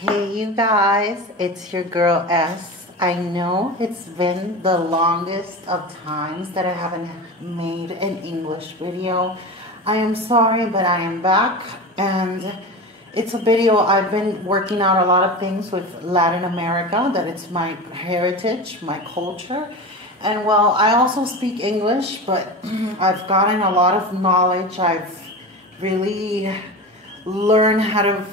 Hey you guys, it's your girl S. I know it's been the longest of times that I haven't made an English video. I am sorry, but I am back, and it's a video. I've been working out a lot of things with Latin America, that it's my heritage, my culture. And well, I also speak English, but I've gotten a lot of knowledge. I've really learned how to,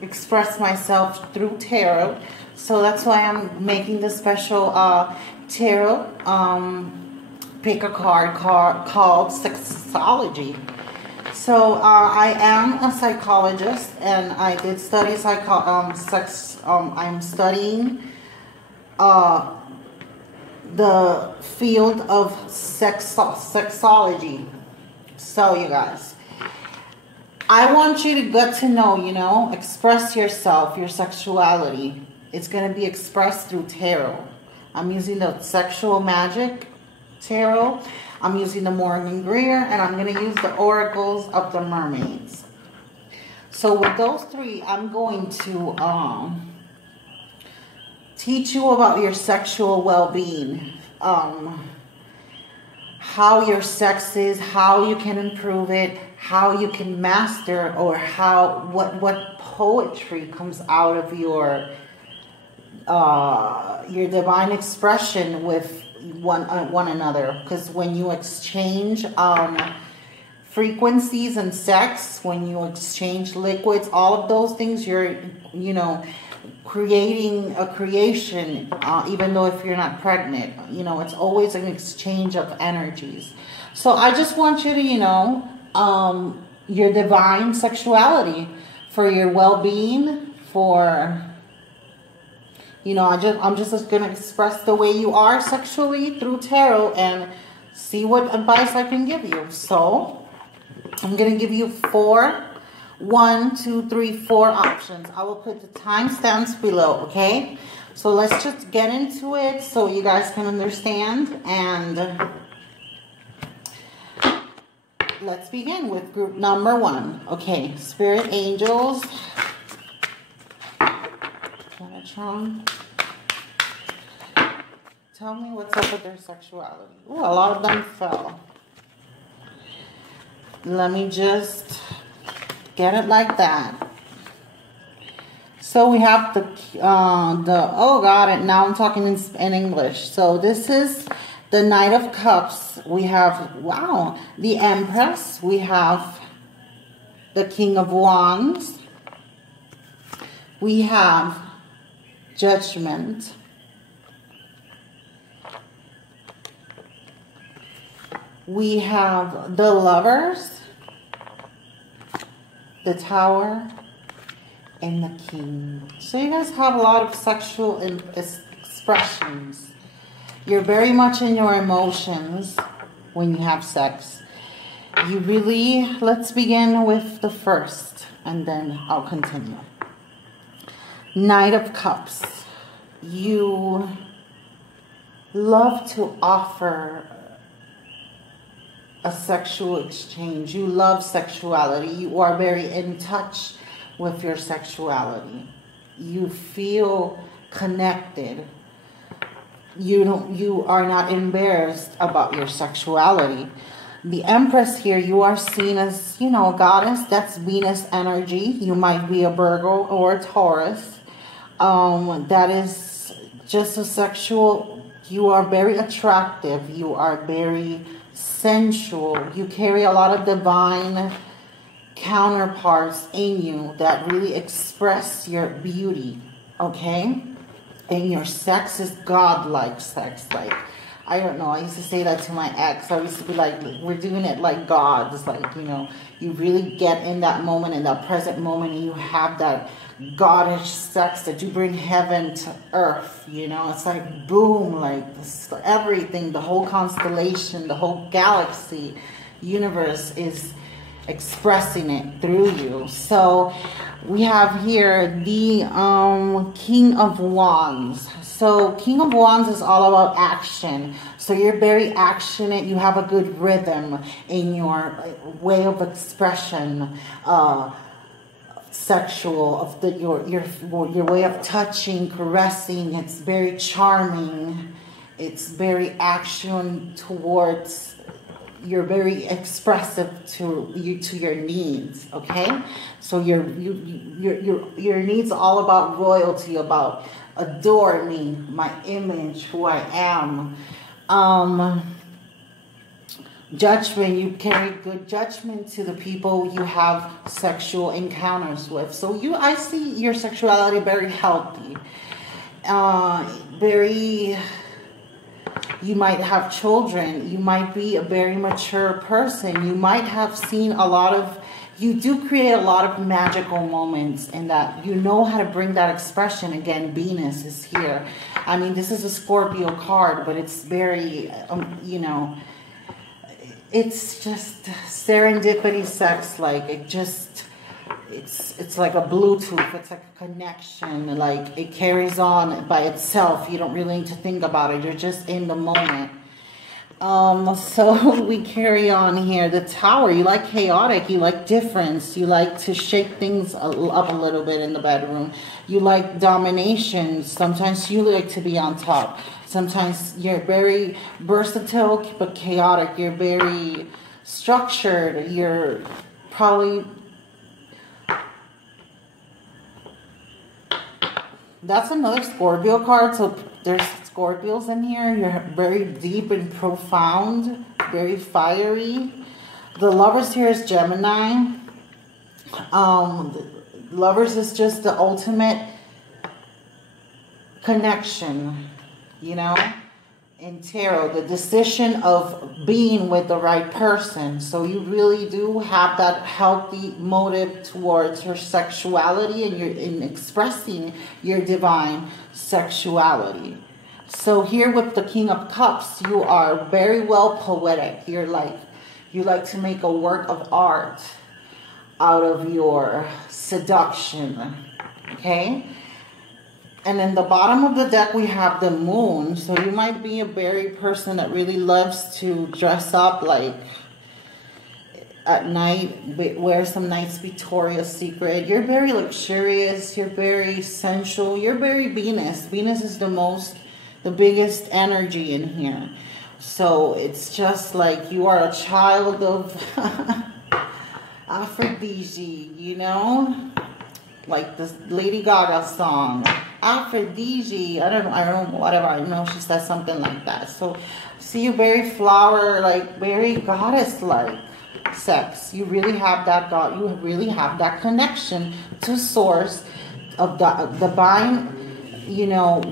express myself through tarot. So that's why I'm making this special tarot pick a card called Sexology. So I am a psychologist, and I did study I'm studying the field of sexology. So you guys, I want you to get to know, express yourself, your sexuality. It's going to be expressed through tarot. I'm using the Sexual Magic Tarot. I'm using the Morgan Greer, and I'm going to use the Oracles of the Mermaids. So with those three, I'm going to teach you about your sexual well-being. How your sex is, how you can improve it, how you can master, or what poetry comes out of your divine expression with one another. Because when you exchange frequencies and sex, when you exchange liquids, all of those things, you're creating a creation, even though if you're not pregnant, it's always an exchange of energies. So I just want you to, your divine sexuality, for your well-being, for, I'm just going to express the way you are sexually through tarot and see what advice I can give you. So I'm going to give you 4 options. I will put the timestamps below, okay? So let's just get into it so you guys can understand, and let's begin with group number 1. Okay, spirit angels. Tell me what's up with their sexuality. Ooh, a lot of them fell. Let me just get it like that. So we have oh God, and now I'm talking in English. So this is the Knight of Cups. We have, wow, the Empress. We have the King of Wands. We have Judgment. We have the Lovers, the Tower, and the King. So you guys have a lot of sexual expressions. You're very much in your emotions when you have sex. You really, let's begin with the first, and then I'll continue. Knight of Cups. You love to offer a sexual exchange. You love sexuality. You are very in touch with your sexuality. You feel connected. You are not embarrassed about your sexuality. The Empress here, you are seen as, a goddess. That's Venus energy. You might be a Virgo or a Taurus. That is just a sexual, you are very attractive. You are very sensual. You carry a lot of divine counterparts in you that really express your beauty, okay? And your sex is godlike sex. Like, I don't know, I used to say that to my ex. I used to be like, we're doing it like gods. Like, you really get in that moment, in that present moment, and you have that goddess sex that you bring heaven to earth. It's like boom, like this, everything, the whole constellation, the whole galaxy, universe is expressing it through you. So we have here the King of Wands. So King of Wands is all about action. So you're very actionate. You have a good rhythm in your way of expression. sexual, of your way of touching, caressing. It's very charming. It's very action towards. You're very expressive to your needs. Okay, so your needs all about royalty, about adore me, my image, who I am. Judgment, you carry good judgment to the people you have sexual encounters with. So I see your sexuality very healthy. You might have children. You might be a very mature person. You might have seen you do create a lot of magical moments in that you know how to bring that expression. Again, Venus is here. I mean, this is a Scorpio card, but it's very, it's just serendipity sex. Like it's like a Bluetooth. It's like a connection. Like it carries on by itself. You don't really need to think about it. You're just in the moment. So we carry on here. The Tower. You like chaotic. You like difference. You like to shake things up a little bit in the bedroom. You like domination. Sometimes you like to be on top. Sometimes you're very versatile but chaotic. You're very structured. You're probably... That's another Scorpio card. So there's Scorpios in here. You're very deep and profound. Very fiery. The Lovers here is Gemini. Lovers is just the ultimate connection, in tarot, the decision of being with the right person. So you really do have that healthy motive towards your sexuality and in expressing your divine sexuality. So here with the King of Cups, you are very well poetic. You like to make a work of art out of your seduction. Okay? And in the bottom of the deck, we have the Moon. So you might be a very person that really loves to dress up like at night, wear some nice Victoria's Secret. You're very luxurious. You're very sensual. You're very Venus. Venus is the biggest energy in here. So it's just like you are a child of Aphrodite, like this Lady Gaga song. Aphrodite, I don't know, whatever, I know she says something like that. So, see you very flower, like very goddess-like sex. You really have that you really have that connection to source of the divine,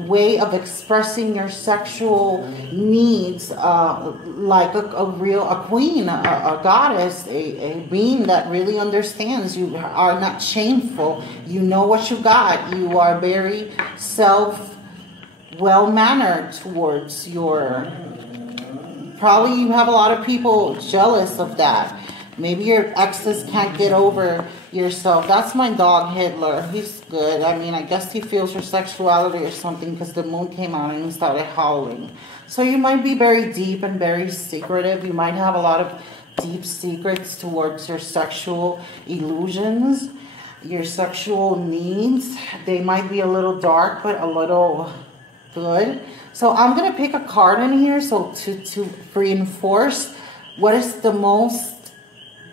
way of expressing your sexual needs, like a queen, a goddess, a being that really understands. You are not shameful. You know what you got. You are very well-mannered towards probably you have a lot of people jealous of that. Maybe your exes can't get over yourself. That's my dog, Hitler. He's good. I mean, I guess he feels your sexuality or something because the moon came out and he started howling. So you might be very deep and very secretive. You might have a lot of deep secrets towards your sexual illusions, your sexual needs. They might be a little dark, but a little good. So I'm going to pick a card in here so to reinforce what is the most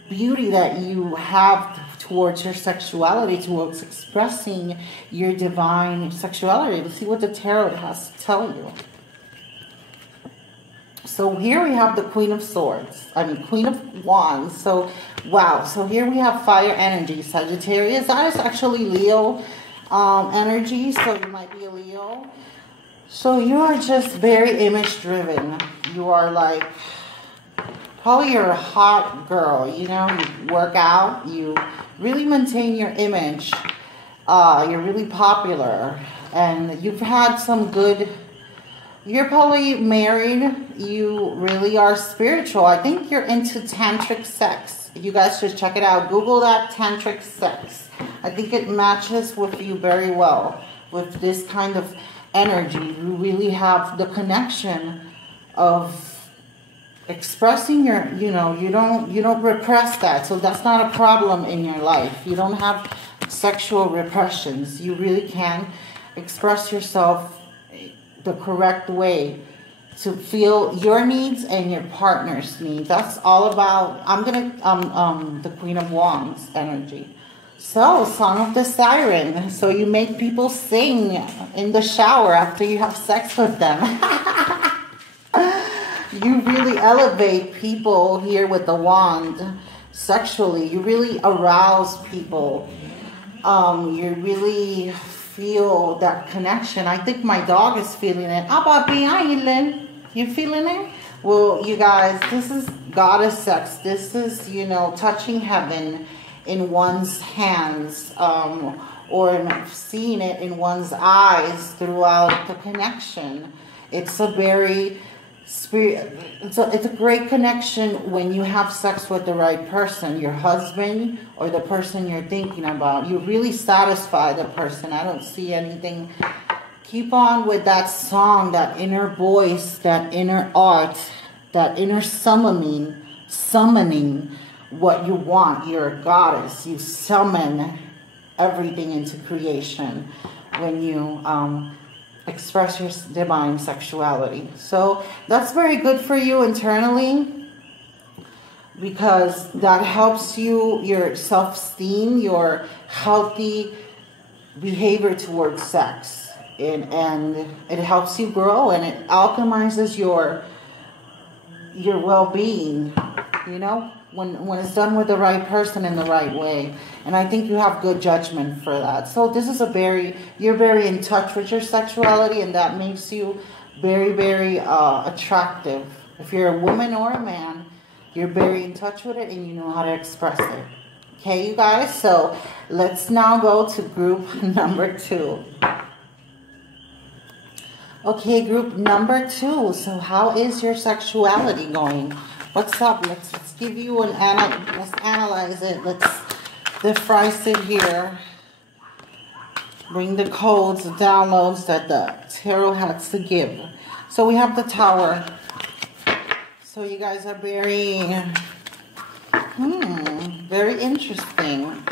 beauty that you have towards your sexuality, towards expressing your divine sexuality, to see what the tarot has to tell you. So here we have the Queen of Swords, Queen of Wands. So, wow. So here we have fire energy, Sagittarius. That is actually Leo energy, so you might be a Leo. So you are just very image driven. You are like, probably you're a hot girl, you work out, you really maintain your image, you're really popular, and you've had some good, you're probably married, you really are spiritual. I think you're into tantric sex. You guys should check it out. Google that, tantric sex. I think it matches with you very well, with this kind of energy. You really have the connection of expressing your, you don't repress that. So that's not a problem in your life. You don't have sexual repressions. You really can express yourself the correct way to feel your needs and your partner's needs. That's all about, I'm gonna, the Queen of Wands energy. So, Song of the Siren. So you make people sing in the shower after you have sex with them. You really elevate people here with the wand sexually. You really arouse people. You really feel that connection. I think my dog is feeling it. How about Island? You feeling it? Well, you guys, this is goddess sex. This is, you know, touching heaven in one's hands, or seeing it in one's eyes throughout the connection. It's a very it's a great connection when you have sex with the right person, your husband or the person you're thinking about. You really satisfy the person. I don't see anything. Keep on with that song, that inner voice, that inner art, that inner summoning what you want. You're a goddess. You summon everything into creation when you express your divine sexuality. So that's very good for you internally, because that helps you, your self-esteem, your healthy behavior towards sex, and it helps you grow, and it alchemizes your well-being, you know, when it's done with the right person in the right way. And I think you have good judgment for that. So this is you're very in touch with your sexuality, and that makes you very, very attractive. If you're a woman or a man, you're very in touch with it and you know how to express it. Okay, you guys? So let's now go to group number 2. Okay, group number 2. So how is your sexuality going? What's up? Let's give you let's analyze it. Let's defrice it here. Bring the codes, the downloads that the tarot has to give. So we have the Tower. So you guys are very interesting.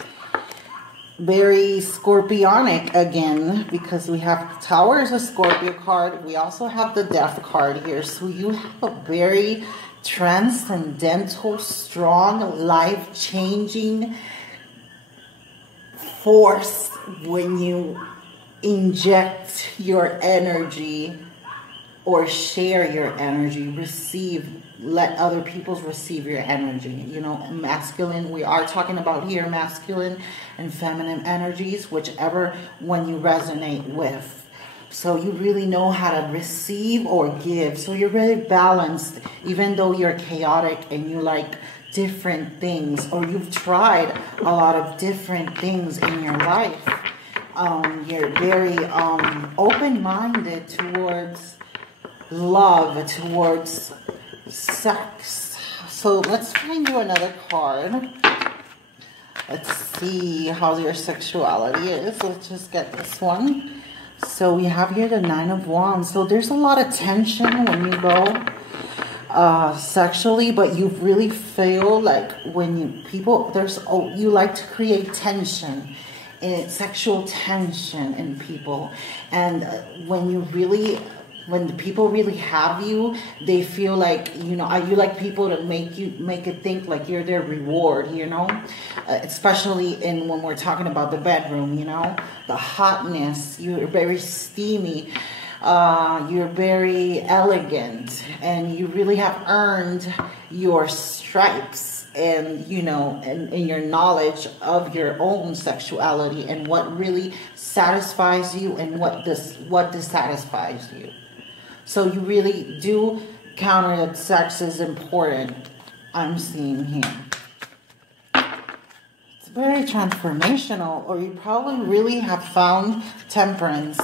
Very Scorpionic again, because we have Tower is a Scorpio card. We also have the Death card here. So you have a very transcendental, strong, life-changing force when you inject your energy or share your energy, let other people receive your energy. You know, masculine, we are talking about here masculine and feminine energies, whichever one you resonate with. So you really know how to receive or give. So you're really balanced, even though you're chaotic and you like different things, or you've tried a lot of different things in your life. You're very open-minded towards love, towards sex. So let's find you another card. Let's see how your sexuality is. Let's just get this one. So we have here the Nine of Wands. So there's a lot of tension when you go sexually, but you really feel like when you like to create tension, sexual tension in people, and when the people really have you, they feel like, you know, you like people to make it think like you're their reward, you know, especially when we're talking about the bedroom, you know, the hotness. You're very steamy, you're very elegant, and you really have earned your stripes, and you know, and your knowledge of your own sexuality and what really satisfies you and what dissatisfies you. So you really do counter that sex is important, I'm seeing here. It's very transformational, or you probably really have found temperance.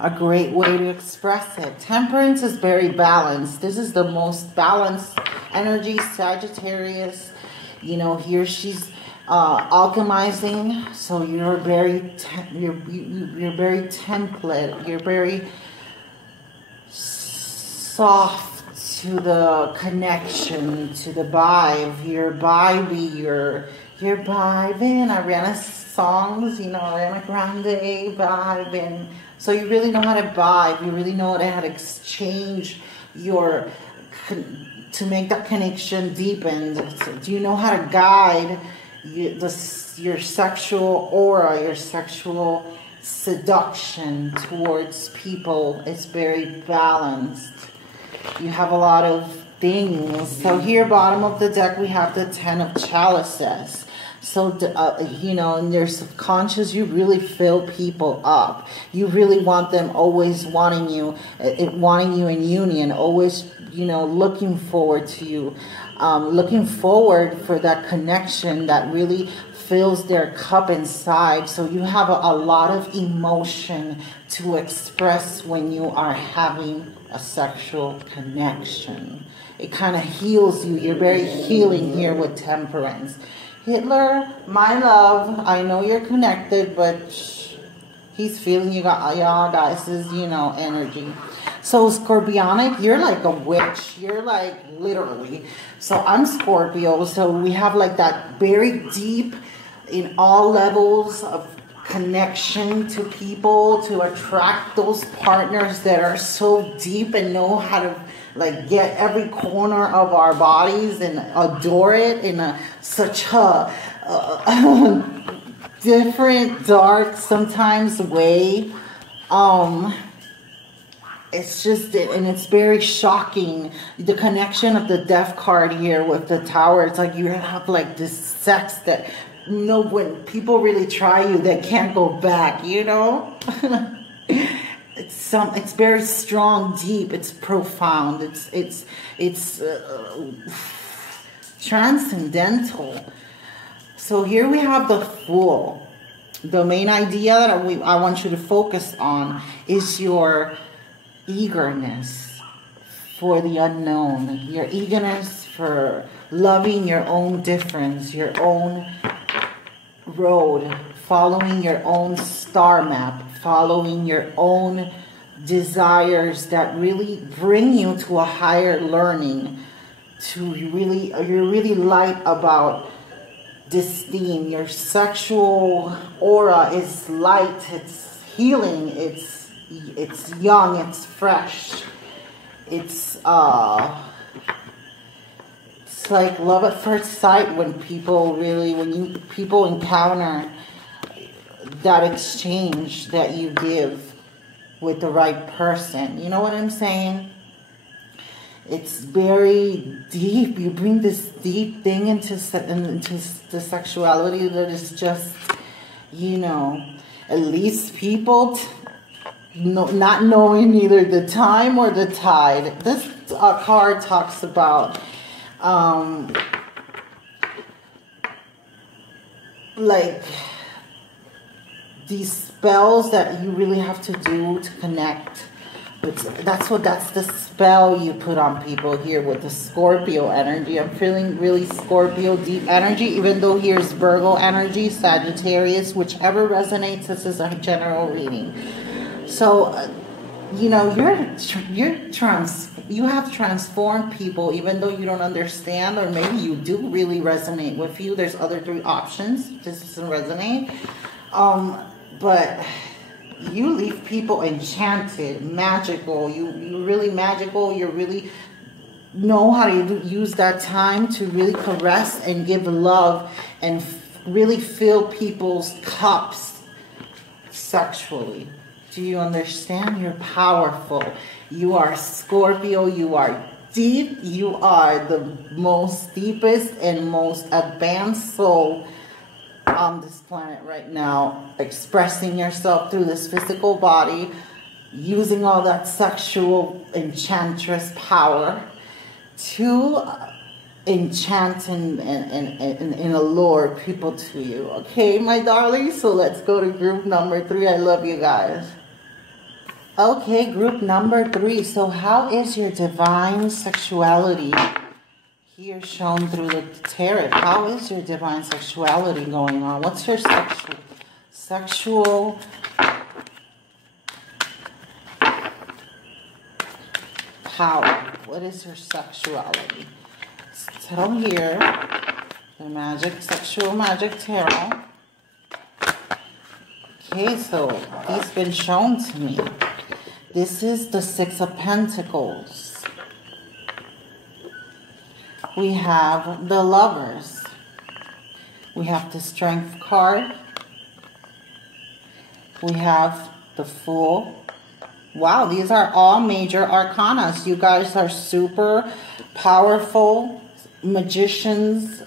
A great way to express it. Temperance is very balanced. This is the most balanced energy, Sagittarius. You know, here she's alchemizing, so you're very very template. You're very soft to the connection, to the vibe. You're vibey. You're vibing. Ariana songs, you know, Ariana Grande vibing. So you really know how to vibe. You really know how to exchange your, to make that connection deepen. Do you know how to guide your sexual aura, your sexual seduction towards people? It's very balanced. You have a lot of things. So here, bottom of the deck, we have the 10 of chalices. So, you know, in your subconscious, you really fill people up. You really want them always wanting you in union, always, you know, looking forward to you, looking forward for that connection that really fills their cup inside. So you have a lot of emotion to express when you are having a sexual connection. It kind of heals you. You're very healing here with temperance. Hitler, my love, I know you're connected, but he's feeling you got y'all guys' you know, energy. So Scorpionic, you're like a witch. You're like literally. So I'm Scorpio. So we have like that very deep in all levels of connection to people, to attract those partners that are so deep and know how to like get every corner of our bodies and adore it in such a different, dark, sometimes way. It's just, and it's very shocking. The connection of the death card here with the tower. It's like you have like this sex that, you know, when people really try you, they can't go back, you know? It's very strong, deep, it's profound, it's transcendental. So here we have the Fool. The main idea that I want you to focus on is your eagerness for the unknown, your eagerness for loving your own difference, your own road, following your own star map, following your own desires that really bring you to a higher learning. You're really light about this theme. Your sexual aura is light, it's healing, it's young, it's fresh. It's like love at first sight when people encounter that exchange that you give with the right person. You know what I'm saying? It's very deep. You bring this deep thing into the sexuality that is just, you know, at least people not knowing either the time or the tide. This card talks about like these spells that you really have to do to connect. But that's the spell you put on people here with the Scorpio energy. I'm feeling really Scorpio deep energy, even though here's Virgo energy, Sagittarius, whichever resonates. This is a general reading. So, you know, you have transformed people, even though you don't understand, or maybe you do really resonate with you. There's other 3 options. This doesn't resonate. But you leave people enchanted, magical. You're really magical. You really know how to use that time to really caress and give love and really fill people's cups sexually. Do you understand? You're powerful. You are Scorpio. You are deep. You are the most deepest and most advanced soul on this planet right now, expressing yourself through this physical body, using all that sexual enchantress power to enchant and allure people to you. Okay, my darlings? So let's go to group number 3. I love you guys. Okay, group number 3. So how is your divine sexuality here shown through the tarot? How is your divine sexuality going on? What's your sexual power? What is your sexuality? Tell here The magic, sexual magic tarot. Okay, so he's been shown to me. This is the Six of Pentacles. We have the Lovers. We have the Strength card. We have the Fool. Wow, these are all major arcana. You guys are super powerful magicians,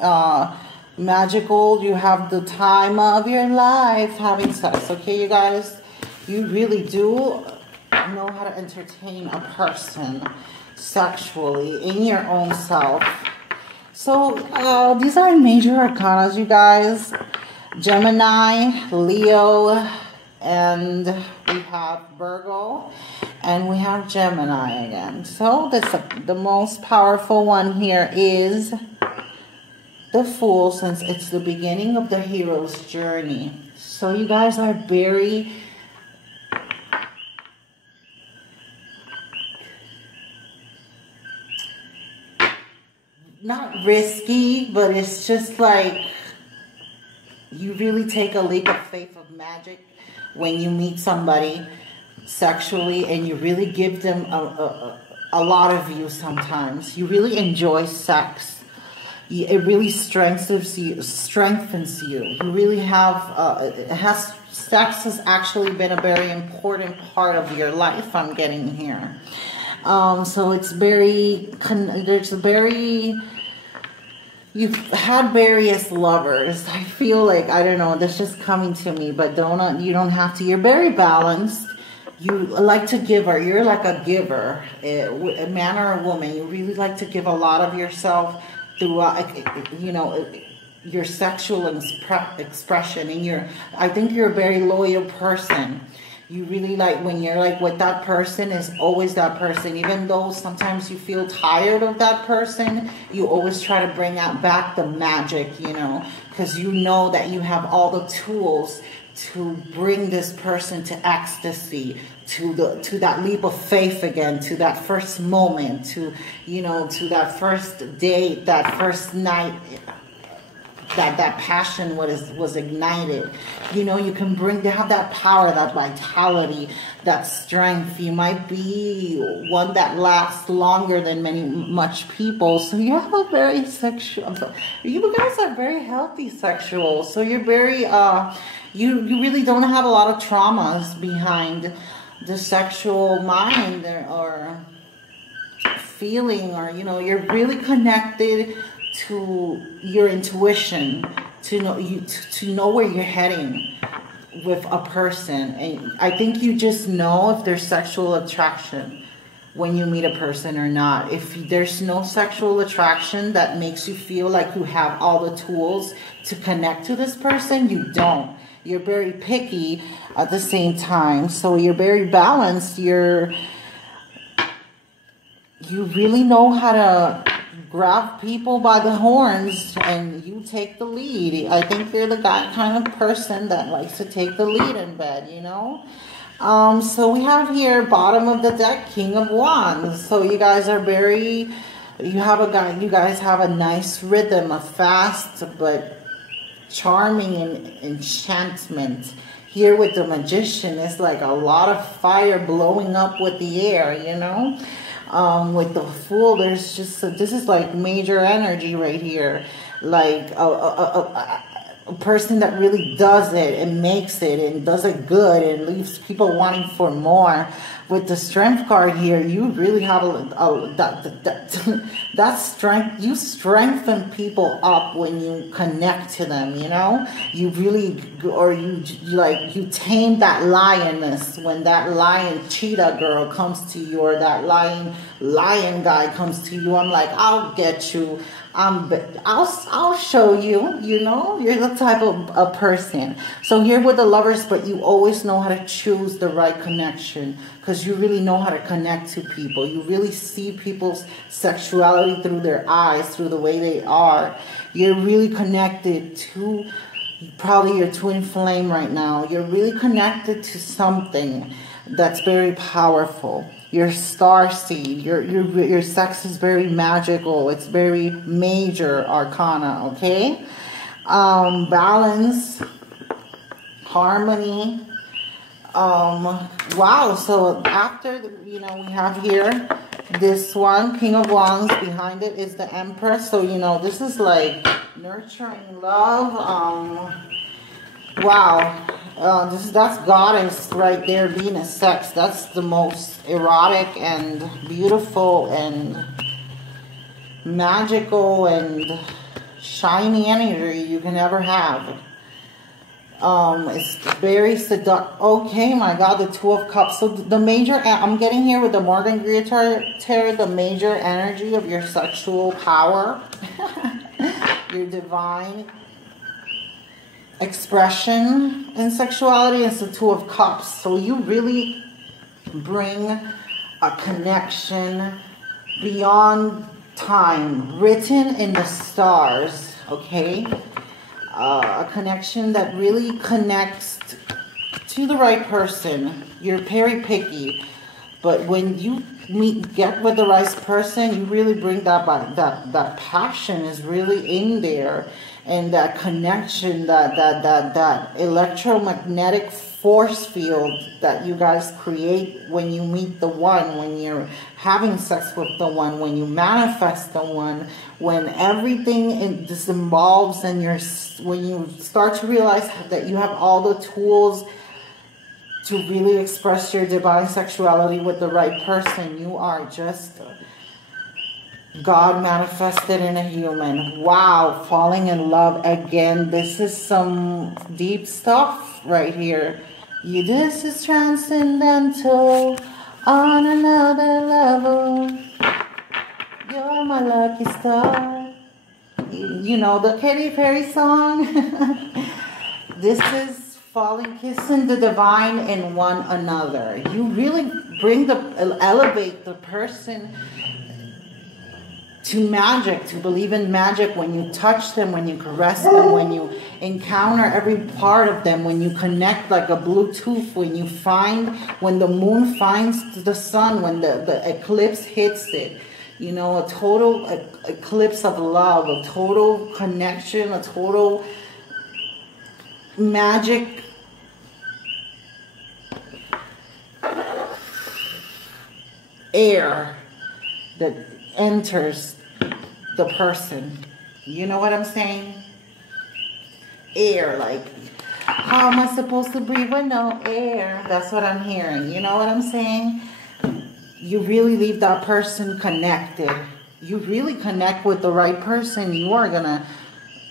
magical. You have the time of your life having sex. Okay, you guys, you really do know how to entertain a person sexually in your own self. So these are major arcana, you guys. Gemini, Leo, and we have Virgo, and we have Gemini again. So the most powerful one here is the Fool, since it's the beginning of the hero's journey. So you guys are very not risky, but it's just like you really take a leap of faith of magic when you meet somebody sexually, and you really give them a lot of you sometimes. You really enjoy sex. It really strengthens you. You really have, sex has actually been a very important part of your life, I'm getting here. So it's you've had various lovers. I feel like, I don't know, that's just coming to me, but you don't have to. You're very balanced. You like to give, or you're like a giver, a man or a woman. You really like to give a lot of yourself through, you know, your sexual expression. And I think you're a very loyal person. You really like, when you're like with that person, is always that person. Even though sometimes you feel tired of that person, you always try to bring out back the magic, you know, because you know that you have all the tools to bring this person to ecstasy, to that leap of faith again, to that first moment, to, you know, to that first date, that first night, that passion was ignited. You know, you can have that power, that vitality, that strength. You might be one that lasts longer than much people. So you have a very sexual, you guys are very healthy sexual. So you're very, you really don't have a lot of traumas behind the sexual mind or feeling, or, you know, you're really connected to your intuition, to know where you're heading with a person. And I think you just know if there's sexual attraction when you meet a person or not. If there's no sexual attraction that makes you feel like you have all the tools to connect to this person, you don't. You're very picky at the same time. So you're very balanced. You really know how to grab people by the horns, and you take the lead. I think you're the kind of person that likes to take the lead in bed, you know. So we have here, bottom of the deck, King of Wands. So you guys are you guys have a nice rhythm, a fast but charming enchantment. Here with the Magician, it's like a lot of fire blowing up with the air, you know. With the Fool, there's just this is like major energy right here, like a person that really does it and makes it and does it good and leaves people wanting for more. With the Strength card here, you really have that strength. You strengthen people up when you connect to them, you know. You really, or you tame that lioness when that lion cheetah girl comes to you, or that lion guy comes to you. I'm like, I'll get you. I'll show you, you know, you're the type of a person. So here with the Lovers, but you always know how to choose the right connection, because you really know how to connect to people. You really see people's sexuality through their eyes, through the way they are. You're really connected to probably your twin flame right now. You're really connected to something that's very powerful. Your star seed, your sex is very magical. It's very major arcana, okay? Balance, harmony. Wow, so after, you know, we have here this one, King of Wands. Behind it is the Empress. So, you know, this is like nurturing love. Wow. That's Goddess right there, Venus, sex. That's the most erotic and beautiful and magical and shiny energy you can ever have. It's very seductive. Okay, my God, the Two of Cups. So the major, I'm getting here with the Morgan Greer Tarot, the major energy of your sexual power, your divine expression in sexuality is the Two of Cups. So you really bring a connection beyond time, written in the stars, okay? A connection that really connects to the right person. You're very picky, but when you get with the right person, you really bring that passion is really in there, and that connection, that electromagnetic force field that you guys create when you meet the one, when you're having sex with the one, when you manifest the one, when everything disinvolves and when you start to realize that you have all the tools to really express your divine sexuality with the right person. You are just God manifested in a human. Wow, falling in love again. This is some deep stuff right here. This is transcendental on another level. You're my lucky star. You know the Katy Perry song? This is falling, kissing the divine in one another. You really elevate the person to magic, to believe in magic when you touch them, when you caress them, when you encounter every part of them, when you connect like a Bluetooth, when the moon finds the sun, when the eclipse hits it. You know, a total eclipse of love, a total connection, a total magic air that enters the person. You know what I'm saying? Air, like, how am I supposed to breathe with no air? That's what I'm hearing. You know what I'm saying? You really leave that person connected. You really connect with the right person. You are going to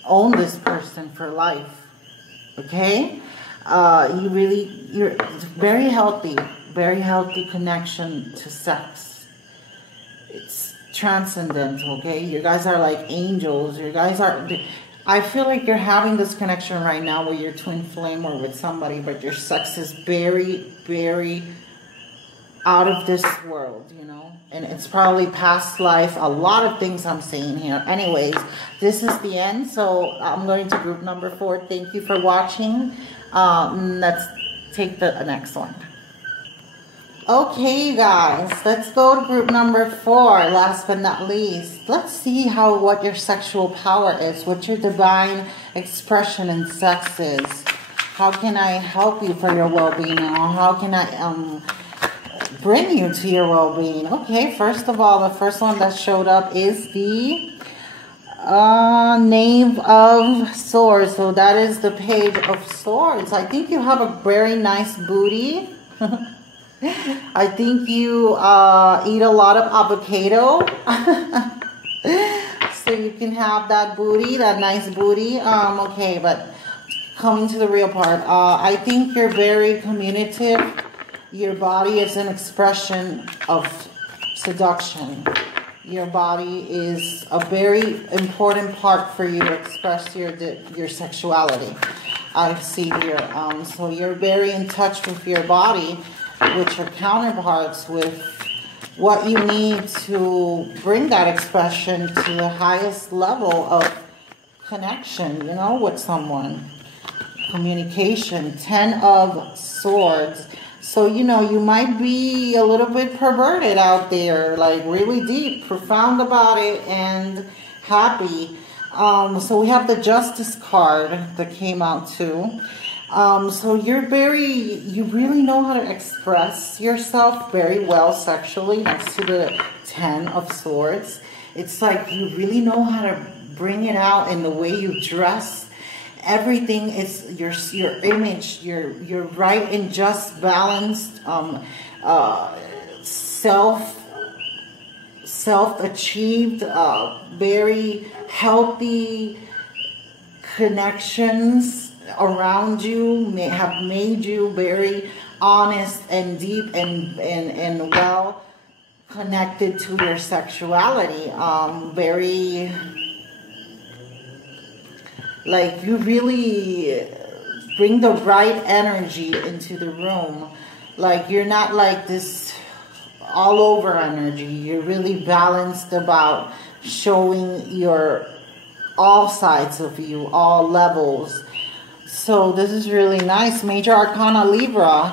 own this person for life. Okay? You're very healthy connection to sex. It's transcendental, okay? You guys are like angels. I feel like you're having this connection right now with your twin flame or with somebody, but your sex is very, very out of this world, you know? And it's probably past life, a lot of things I'm seeing here. Anyways, this is the end, so I'm going to group number 4. Thank you for watching. Let's take the next one. Okay, you guys, let's go to group number 4. Last but not least, let's see what your sexual power is, what your divine expression in sex is. How can I help you for your well-being, or how can I bring you to your well-being? Okay, first of all, the first one that showed up is the Knave of Swords. So that is the Page of Swords. I think you have a very nice booty. I think you eat a lot of avocado. So you can have that booty, that nice booty. Okay, but coming to the real part, I think you're very communicative. Your body is an expression of seduction. Your body is a very important part for you to express your sexuality. I see here. So you're very in touch with your body, with your counterparts, with what you need to bring that expression to the highest level of connection, you know, with someone. communication. 10 of Swords. So, you know, you might be a little bit perverted out there, like really deep, profound about it, and happy. So we have the Justice card that came out too. So you really know how to express yourself very well sexually, next to the 10 of Swords. It's like you really know how to bring it out in the way you dress. Everything is your image, your right and just balanced, self-achieved, very healthy connections around you may have made you very honest and deep and well connected to your sexuality. Very, like, you really bring the right energy into the room. Like, you're not like this all over energy. You're really balanced about showing your all sides of you, all levels. So this is really nice. Major Arcana Libra.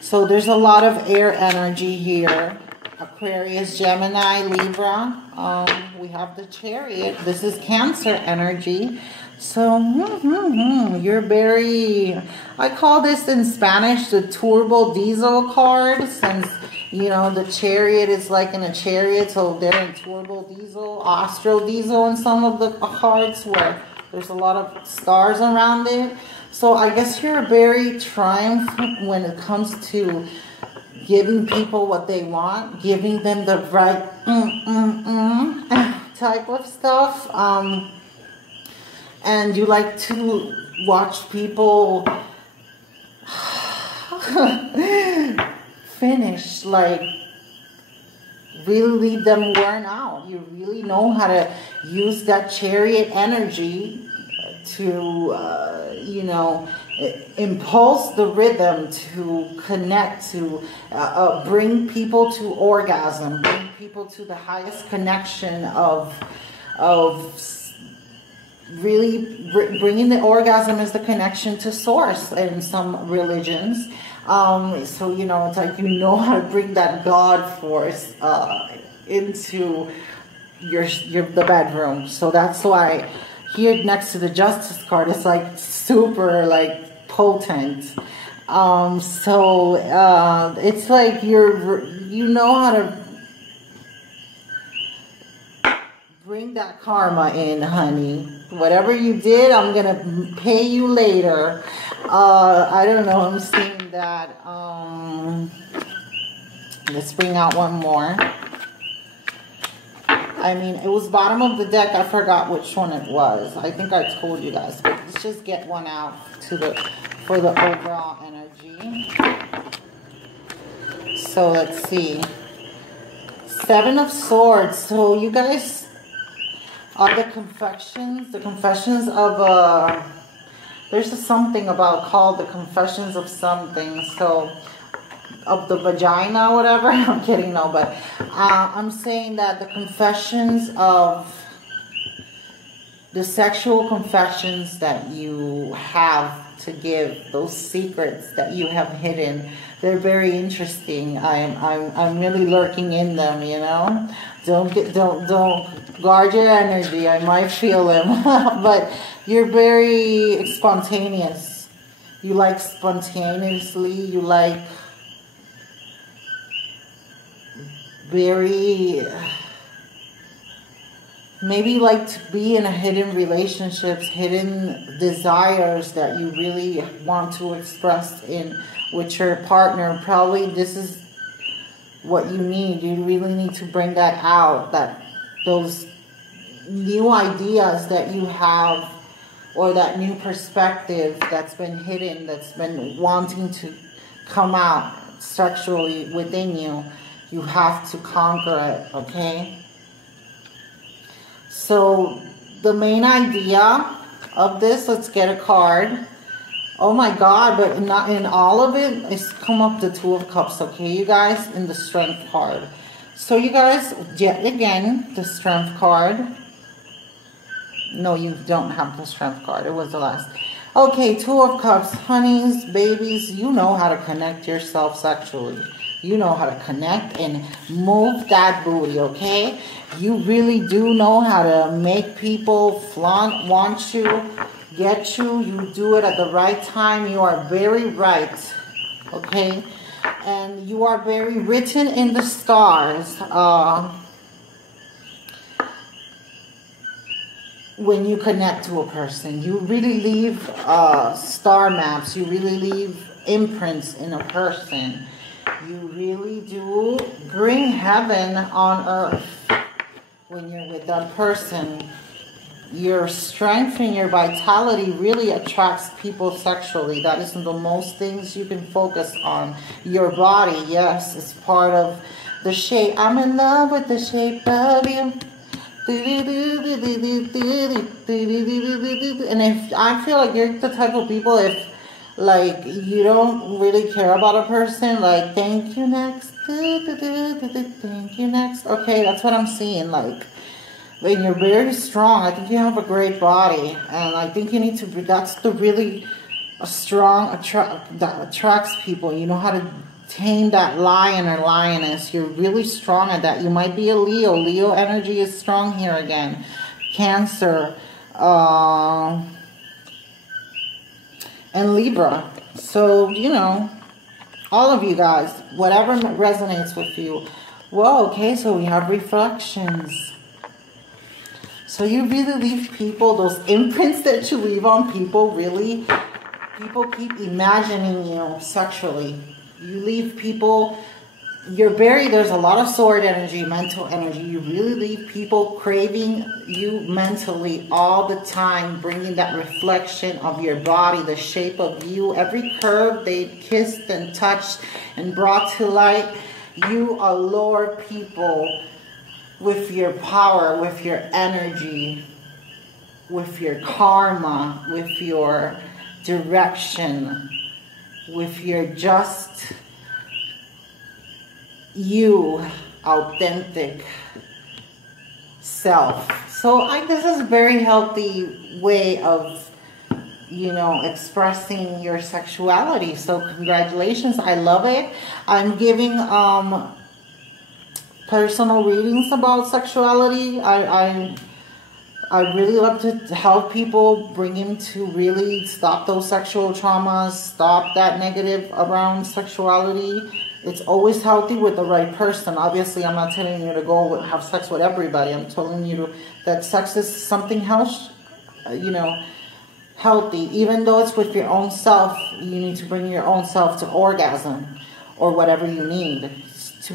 So there's a lot of air energy here. Aquarius, Gemini, Libra. We have the Chariot. This is Cancer energy. So you're very, I call this in Spanish the turbo diesel card, since, you know, the Chariot is like in a chariot, so they're in turbo diesel, astro diesel in some of the cards where there's a lot of stars around it. So I guess you're very triumphant when it comes to giving people what they want, giving them the right type of stuff. And you like to watch people finish, like really leave them worn out. You really know how to use that Chariot energy to, you know, impulse the rhythm, to connect, to bring people to orgasm, bring people to the highest connection of really bringing the orgasm is the connection to source in some religions. So, you know, it's like you know how to bring that God force into the bedroom. So that's why here next to the Justice card, it's like super like potent. So it's like you know how to bring that karma in, honey. Whatever you did, I'm gonna pay you later. I don't know, I'm seeing that. Let's bring out one more. I mean, it was bottom of the deck. I forgot which one it was. I think I told you guys, but let's just get one out for the overall energy. So let's see. 7 of Swords. So you guys are the confessions of there's something about called the confessions of something. So of the vagina, whatever. I'm kidding, no, but I'm saying that the confessions of the sexual confessions that you have to give, those secrets that you have hidden, they're very interesting. I'm really lurking in them, you know. Don't guard your energy. I might feel them, but you're very spontaneous. You like spontaneously. You like very, maybe like to be in a hidden relationships, hidden desires that you really want to express with your partner. Probably this is what you need. You really need to bring that out, that those new ideas that you have, or that new perspective that's been hidden, that's been wanting to come out sexually within you. You have to conquer it, okay? So the main idea of this, let's get a card. Oh my God, but not in all of it, it's come up the 2 of Cups, okay, you guys, in the Strength card. So you guys, yet again, the Strength card. No, you don't have the Strength card. It was the last. Okay, Two of Cups, honeys, babies, you know how to connect yourself sexually. You know how to connect and move that booty, okay? You really do know how to make people flaunt, want you, get you. You do it at the right time. You are very right, okay? And you are very written in the stars. When you connect to a person, you really leave star maps. You really leave imprints in a person. You really do bring heaven on earth when you're with that person. Your strength and your vitality really attracts people sexually. That is the most things you can focus on. Your body, yes, is part of the shape. I'm in love with the shape of you. And if I feel like you're the type of people, if like you don't really care about a person, like thank you next, thank you next. Okay, that's what I'm seeing. Like when you're very strong, I think you have a great body, and I think you need to. That's the really a strong that attracts people. You know how to tame that lion or lioness. You're really strong at that. You might be a Leo. Leo energy is strong here again. Cancer. And Libra. So, you know, all of you guys, whatever resonates with you. Well, okay, so we have reflections. So you really leave people, those imprints that you leave on people, really, people keep imagining you sexually. You leave people, there's a lot of sword energy, mental energy. You really leave people craving you mentally all the time, bringing that reflection of your body, the shape of you, every curve they kissed and touched and brought to light. You allure people with your power, with your energy, with your karma, with your direction, with your just you, authentic self. So this is a very healthy way of, you know, expressing your sexuality. So congratulations, I love it. I'm giving personal readings about sexuality. I really love to help people, bring them to really stop those sexual traumas, stop that negative around sexuality. It's always healthy with the right person. Obviously, I'm not telling you to go have sex with everybody. I'm telling you that sex is something you know, healthy. Even though it's with your own self, you need to bring your own self to orgasm or whatever you need to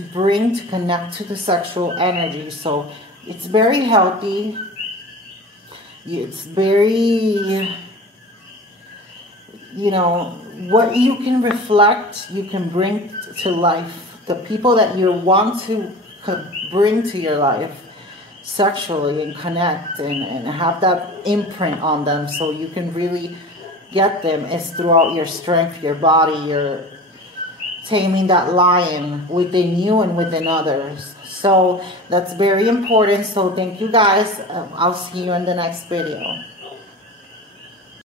connect to the sexual energy. So it's very healthy. It's very, you know, what you can reflect, you can bring to life. The people that you want to bring to your life sexually and connect and have that imprint on them so you can really get them is throughout your strength, your body, your taming that lion within you and within others. So that's very important. So thank you guys. I'll see you in the next video.